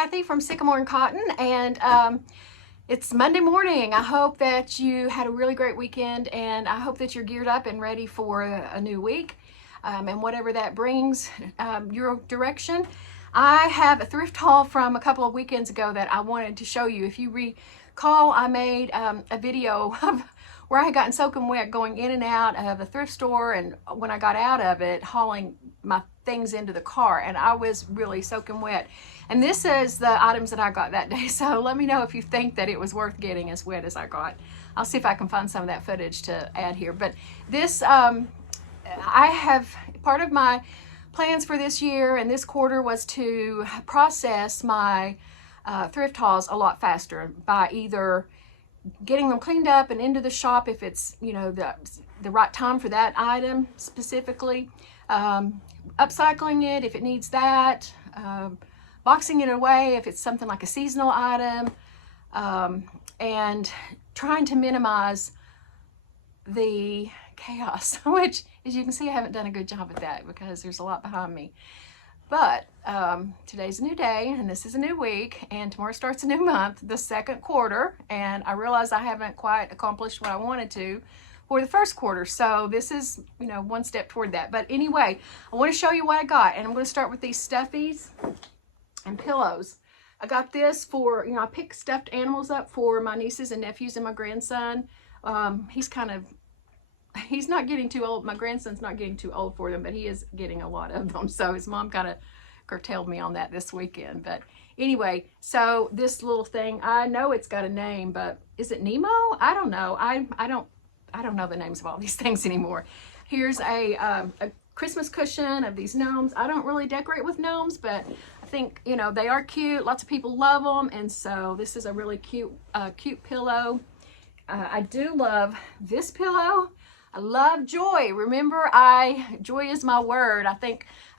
Kathy from Sycamore and Cotton, and it's Monday morning. I hope that you had a really great weekend, and I hope that you're geared up and ready for a new week, and whatever that brings your direction. I have a thrift haul from a couple of weekends ago that I wanted to show you. If you recall, I made a video of where I had gotten soaking wet going in and out of the thrift store, and when I got out of it, hauling my things into the car, and I was really soaking wet. And this is the items that I got that day, so let me know if you think that it was worth getting as wet as I got. I'll see if I can find some of that footage to add here. But this, I have, part of my plans for this year and this quarter was to process my thrift hauls a lot faster by either getting them cleaned up and into the shop if it's, you know, the right time for that item specifically, upcycling it if it needs that, boxing it away if it's something like a seasonal item, and trying to minimize the chaos, which, as you can see, I haven't done a good job of that because there's a lot behind me. But today's a new day, and this is a new week, and tomorrow starts a new month, the second quarter, and I realize I haven't quite accomplished what I wanted to for the first quarter, so this is, you know, one step toward that. But anyway, I want to show you what I got, and I'm going to start with these stuffies and pillows. I got this for, you know, I pick stuffed animals up for my nieces and nephews and my grandson. He's not getting too old. My grandson's not getting too old for them, but he is getting a lot of them. So his mom kind of curtailed me on that this weekend. But anyway, so this little thing, I know it's got a name, but is it Nemo? I don't know. I don't know the names of all these things anymore. Here's a Christmas cushion of these gnomes. I don't really decorate with gnomes, but I think, you know, they are cute. Lots of people love them, and so this is a really cute pillow. I do love this pillow. I love joy. Remember, joy is my word. I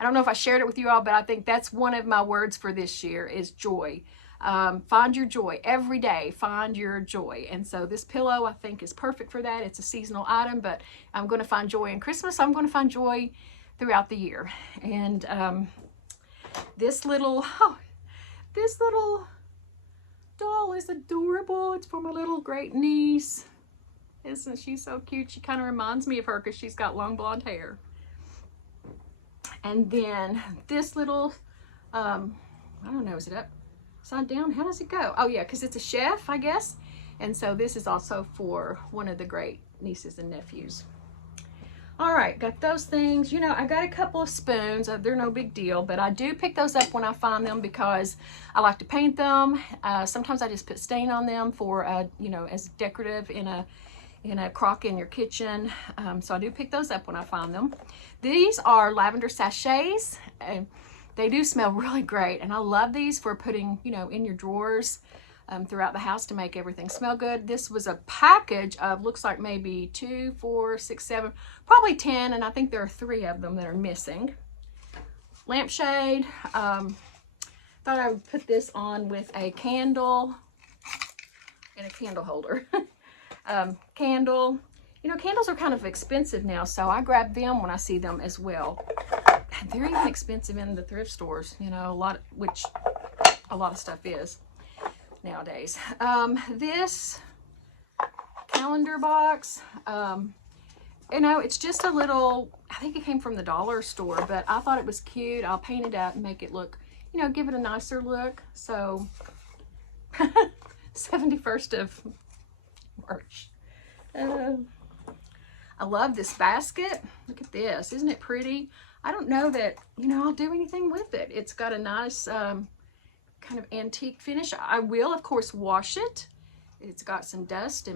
don't know if I shared it with you all, but I think that's one of my words for this year is joy. Find your joy every day. Find your joy. And so this pillow, I think, is perfect for that. It's a seasonal item, but I'm going to find joy in Christmas. I'm going to find joy throughout the year. And this little doll is adorable. It's for my little great niece. Isn't she so cute? She kind of reminds me of her because she's got long blonde hair. And then this little, I don't know, is it upside down? How does it go? Oh yeah, because it's a chef, I guess. And so this is also for one of the great nieces and nephews. All right, got those things. You know, I got a couple of spoons. They're no big deal, but I do pick those up when I find them because I like to paint them. Sometimes I just put stain on them for, you know, as decorative in a crock in your kitchen. So I do pick those up when I find them. These are lavender sachets, and they do smell really great. And I love these for putting, you know, in your drawers throughout the house to make everything smell good. This was a package of, looks like maybe 2, 4, 6, 7, probably 10. And I think there are 3 of them that are missing. Lampshade. Thought I would put this on with a candle and a candle holder. Candle, you know, candles are kind of expensive now, so I grab them when I see them as well. They're even expensive in the thrift stores, you know, which a lot of stuff is nowadays. This calendar box, you know, it's just a little, I think it came from the dollar store, but I thought it was cute. I'll paint it up and make it look, you know, give it a nicer look. So 71st of March. I love this basket. Look at this. Isn't it pretty? I don't know that, you know, I'll do anything with it. It's got a nice kind of antique finish. I will, of course, wash it. It's got some dust,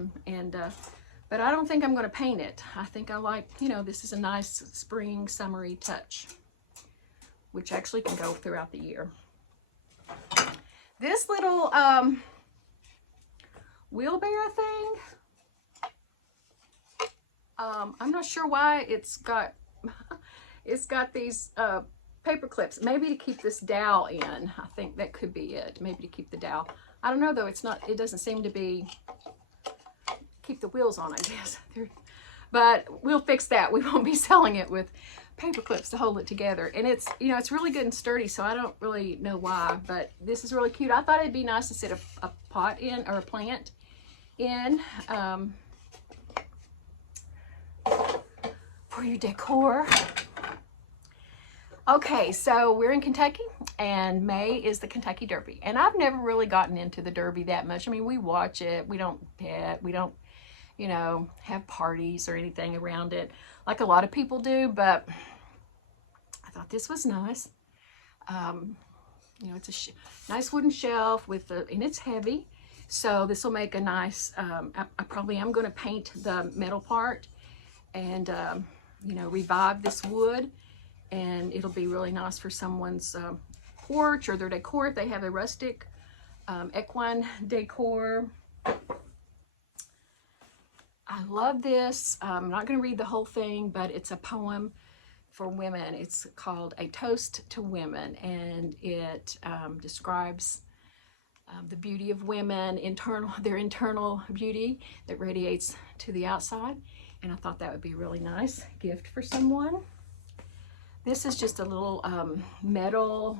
but I don't think I'm going to paint it. I think I like, you know, this is a nice spring, summery touch, which actually can go throughout the year. This little wheelbarrow thing, I'm not sure why it's got these paper clips, maybe to keep this dowel in. I think that could be it, maybe to keep the dowel. I don't know though, it doesn't seem to be keep the wheels on, I guess. but we'll fix that. We won't be selling it with paper clips to hold it together. And it's, you know, it's really good and sturdy, so I don't really know why, but this is really cute. I thought it'd be nice to sit a pot in, or a plant in, for your decor. Okay, so we're in Kentucky, and May is the Kentucky Derby. And I've never really gotten into the Derby that much. I mean, we watch it, we don't bet, we don't, you know, have parties or anything around it like a lot of people do, but I thought this was nice. You know, it's a nice wooden shelf with the, and it's heavy, so this will make a nice, I probably am going to paint the metal part and, you know, revive this wood. And it'll be really nice for someone's porch or their decor if they have a rustic equine decor. I love this. I'm not going to read the whole thing, but it's a poem for women. It's called A Toast to Women, and it describes the beauty of women, their internal beauty that radiates to the outside. And I thought that would be a really nice gift for someone. This is just a little metal,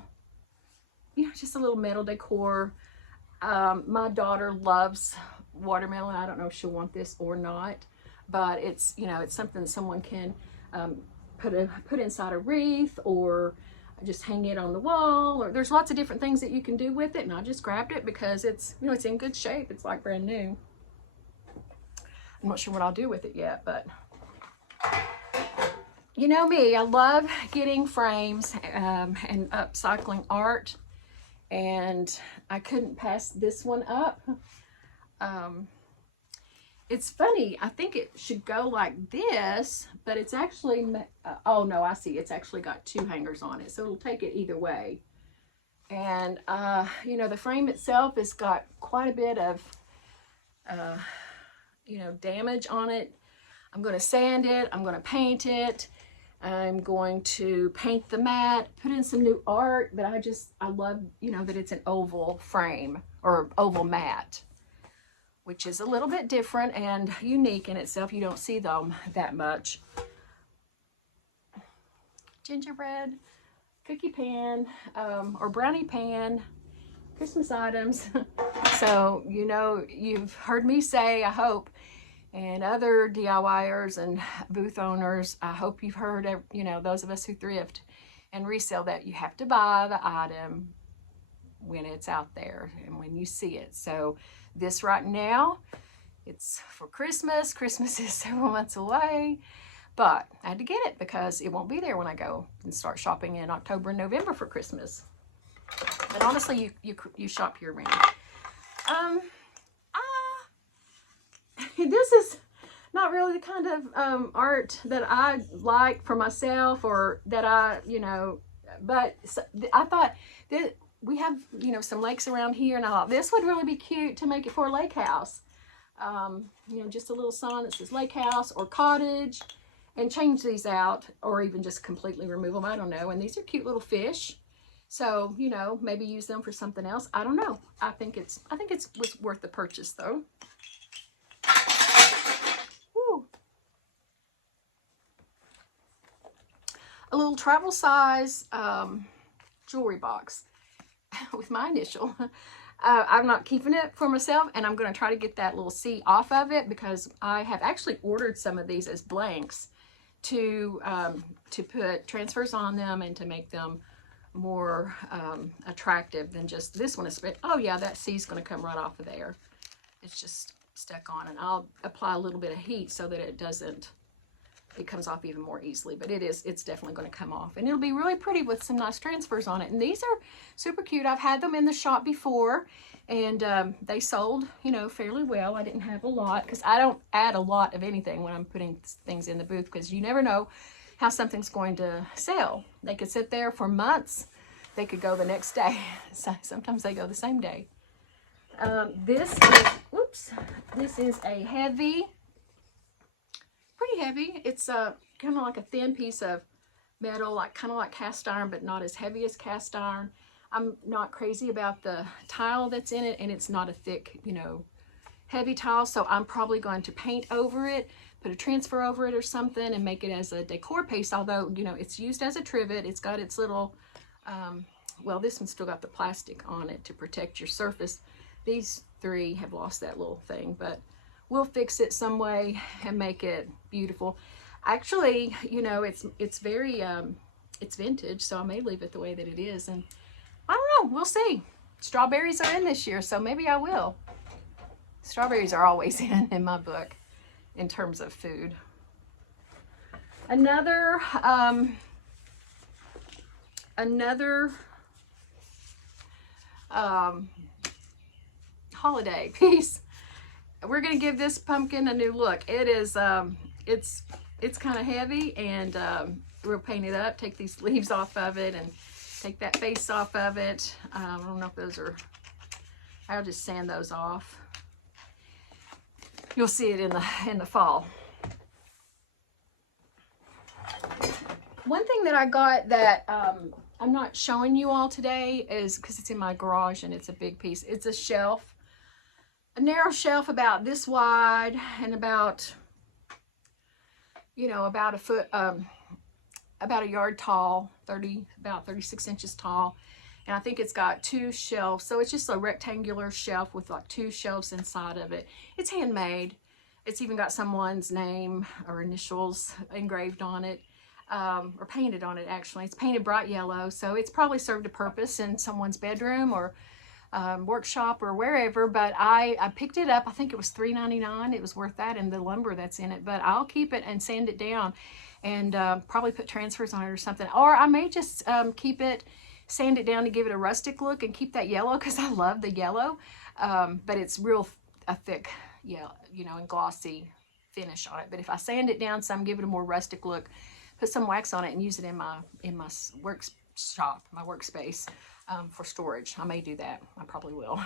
yeah, just a little metal decor. My daughter loves watermelon. I don't know if she'll want this or not, but it's, you know, it's something that someone can put inside a wreath, or just hang it on the wall, or there's lots of different things that you can do with it. And I just grabbed it because it's, you know, it's in good shape. It's like brand new. I'm not sure what I'll do with it yet, but you know me, I love getting frames and upcycling art, and I couldn't pass this one up. It's funny, I think it should go like this, but it's actually, oh no, I see, it's actually got two hangers on it, so it'll take it either way. And, you know, the frame itself has got quite a bit of, you know, damage on it. I'm going to sand it, I'm going to paint it. I'm going to paint the mat, put in some new art, but I love, you know, that it's an oval frame or oval mat, which is a little bit different and unique in itself. You don't see them that much. Gingerbread, cookie pan, or brownie pan, Christmas items. So, you know, you've heard me say, I hope, and other DIYers and booth owners, I hope you've heard, you know, those of us who thrift and resell, that you have to buy the item when it's out there and when you see it. So this right now, it's for Christmas. Christmas is several months away, but I had to get it because it won't be there when I go and start shopping in October and November for Christmas. But honestly, you shop year round. This is not really the kind of art that I like for myself, or that I, you know, but I thought that we have, you know, some lakes around here, and I thought this would really be cute to make it for a lake house. You know, just a little sign that says lake house or cottage, and change these out, or even just completely remove them. I don't know. And these are cute little fish. So, you know, maybe use them for something else. I don't know. I think it's was worth the purchase though. A little travel size jewelry box with my initial. I'm not keeping it for myself, and I'm going to try to get that little C off of it, because I have actually ordered some of these as blanks to put transfers on them and to make them more attractive than just this one. Oh yeah, that C is going to come right off of there. It's just stuck on, and I'll apply a little bit of heat so that it comes off even more easily, but it's definitely going to come off, and it'll be really pretty with some nice transfers on it. And these are super cute. I've had them in the shop before, and they sold, you know, fairly well. I didn't have a lot because I don't add a lot of anything when I'm putting things in the booth, because you never know how something's going to sell. They could sit there for months. They could go the next day. So sometimes they go the same day. This is a heavy, pretty heavy. It's kind of like a thin piece of metal, like kind of like cast iron, but not as heavy as cast iron. I'm not crazy about the tile that's in it, and it's not a thick, you know, heavy tile, so I'm probably going to paint over it, put a transfer over it or something and make it as a decor piece. Although, you know, it's used as a trivet. It's got its little, well, this one's still got the plastic on it to protect your surface. These three have lost that little thing, but we'll fix it some way and make it beautiful. Actually, you know, it's very, it's vintage, so I may leave it the way that it is. And I don't know, we'll see. Strawberries are in this year, so maybe I will. Strawberries are always in my book in terms of food. Another holiday piece. We're gonna give this pumpkin a new look. It is it's kind of heavy, and we'll paint it up, take these leaves off of it and take that face off of it. I don't know if those are, I'll just sand those off. You'll see it in the fall. One thing that I got that I'm not showing you all today is because it's in my garage and it's a big piece. It's a shelf, a narrow shelf about this wide and about, you know, about a foot, about a yard tall, about 36 inches tall. And I think it's got 2 shelves. So it's just a rectangular shelf with like 2 shelves inside of it. It's handmade. It's even got someone's name or initials engraved on it, or painted on it actually. It's painted bright yellow. So it's probably served a purpose in someone's bedroom or workshop or wherever. But I picked it up. I think it was $3.99. It was worth that and the lumber that's in it. But I'll keep it and sand it down and probably put transfers on it or something. Or I may just keep it, sand it down to give it a rustic look and keep that yellow because I love the yellow. But it's real a thick yellow, you know, and glossy finish on it. But if I sand it down some, give it a more rustic look, put some wax on it and use it in my workshop, my workspace for storage. I may do that. I probably will.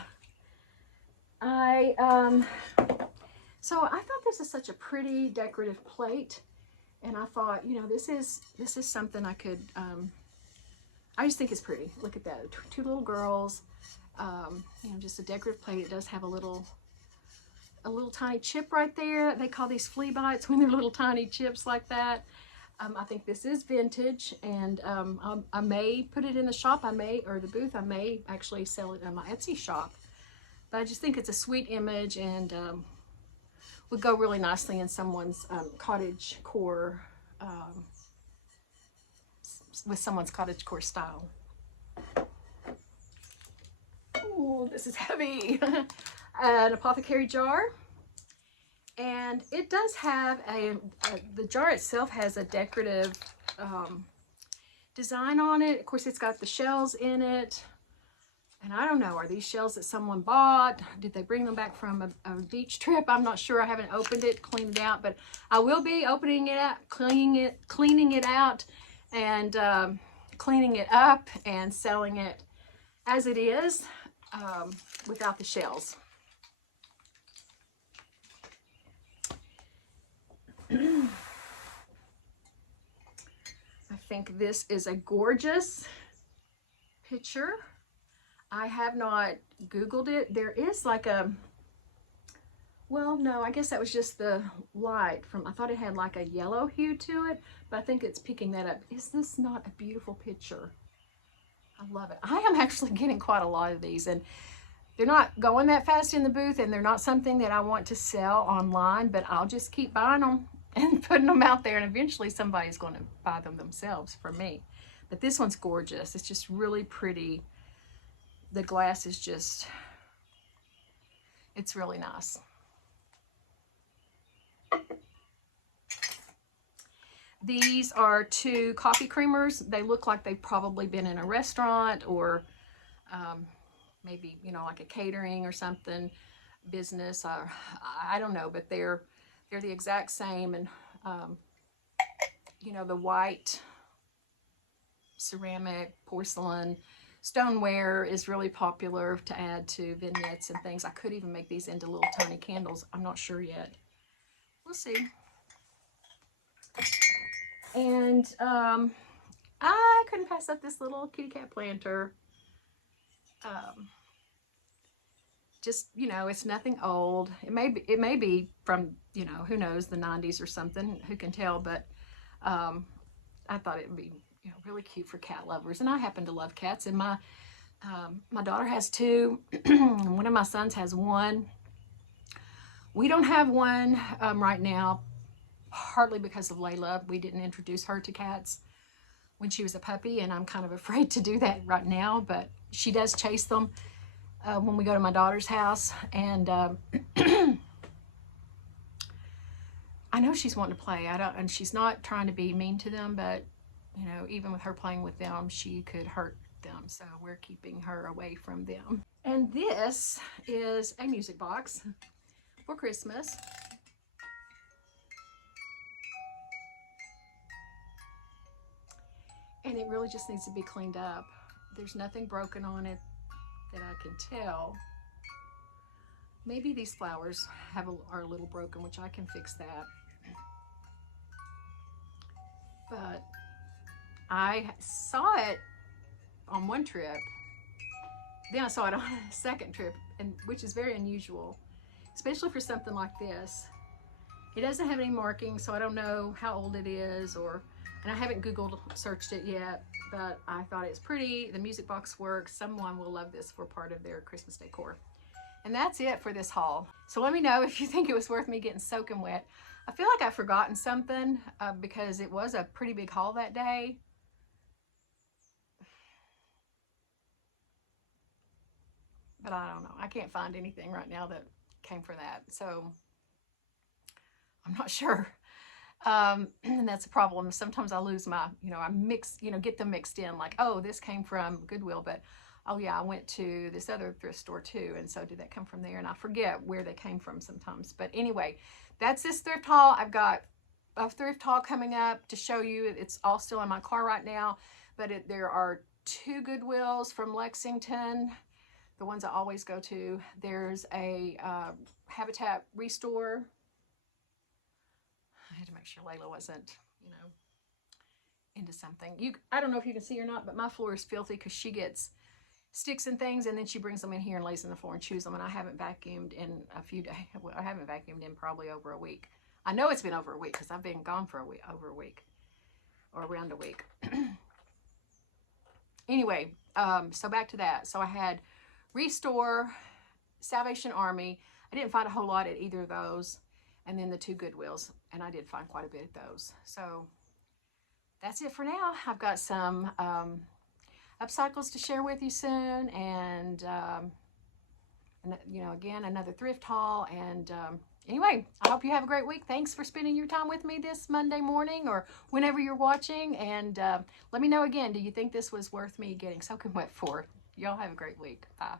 So I thought this is such a pretty decorative plate, and I thought, you know, this is something I could. I just think it's pretty. Look at that, 2 little girls. You know, just a decorative plate. It does have a little tiny chip right there. They call these flea bites when they're little tiny chips like that. I think this is vintage, and I may put it in the shop. Or the booth. I may actually sell it on my Etsy shop. But I just think it's a sweet image, and would go really nicely in someone's cottage core, with someone's cottage core style. Ooh, this is heavy. An apothecary jar. And it does have the jar itself has a decorative design on it. Of course, it's got the shells in it. And I don't know, are these shells that someone bought? Did they bring them back from a beach trip? I'm not sure. I haven't opened it, cleaned it out, but I will be opening it out, cleaning it out, and cleaning it up and selling it as it is, without the shells. I think this is a gorgeous picture. I have not Googled it. There is like a, well, no, I guess that was just the light from, I thought it had like a yellow hue to it, but I think it's picking that up. Is this not a beautiful picture? I love it. I am actually getting quite a lot of these, and they're not going that fast in the booth, and they're not something that I want to sell online, but I'll just keep buying them and putting them out there, and eventually somebody's going to buy them themselves from me. But this one's gorgeous. It's just really pretty. The glass is just, it's really nice. These are 2 coffee creamers. They look like they've probably been in a restaurant or maybe, you know, like a catering or something business. I don't know, but they're the exact same. And, you know, the white ceramic, porcelain, stoneware is really popular to add to vignettes and things. I could even make these into little tiny candles. I'm not sure yet. We'll see. And I couldn't pass up this little kitty cat planter. just, you know, it's nothing old. It may be from, you know, who knows, the 90s or something, who can tell, but I thought it would be, you know, really cute for cat lovers. And I happen to love cats, and my daughter has two, and one of my sons has one. We don't have one right now, partly because of Layla. We didn't introduce her to cats when she was a puppy, and I'm kind of afraid to do that right now, but she does chase them when we go to my daughter's house, and I know she's wanting to play. And she's not trying to be mean to them, but you know, even with her playing with them, she could hurt them, so we're keeping her away from them. And this is a music box for Christmas. And it really just needs to be cleaned up. There's nothing broken on it that I can tell. Maybe these flowers are a little broken, which I can fix that. But I saw it on one trip, then I saw it on a second trip, and which is very unusual, especially for something like this. It doesn't have any markings, so I don't know how old it is, and I haven't searched it yet, but I thought it's pretty. The music box works. Someone will love this for part of their Christmas decor. And that's it for this haul. So let me know if you think it was worth me getting soaking wet. I feel like I've forgotten something because it was a pretty big haul that day. But I don't know. I can't find anything right now that came for that. So I'm not sure. And that's a problem. Sometimes I lose my, you know, I mix, you know, get them mixed in, like, oh, this came from Goodwill, but oh yeah, I went to this other thrift store too, and so did that come from there? And I forget where they came from sometimes. But anyway, that's this thrift haul. I've got a thrift haul coming up to show you. It's all still in my car right now, but there are 2 Goodwills from Lexington, the ones I always go to. There's a Habitat Restore. I had to make sure Layla wasn't, you know, into something. I don't know if you can see or not, but my floor is filthy because she gets sticks and things, and then she brings them in here and lays on the floor and chews them, and I haven't vacuumed in a few days. Well, I haven't vacuumed in probably over a week. I know it's been over a week because I've been gone for over a week, or around a week. Anyway, so back to that. So I had Restore, Salvation Army. I didn't find a whole lot at either of those. And then the 2 Goodwills, and I did find quite a bit at those. So that's it for now. I've got some upcycles to share with you soon, and you know, again, another thrift haul. And anyway, I hope you have a great week. Thanks for spending your time with me this Monday morning, or whenever you're watching. And let me know again, do you think this was worth me getting soaking wet for? Y'all have a great week. Bye.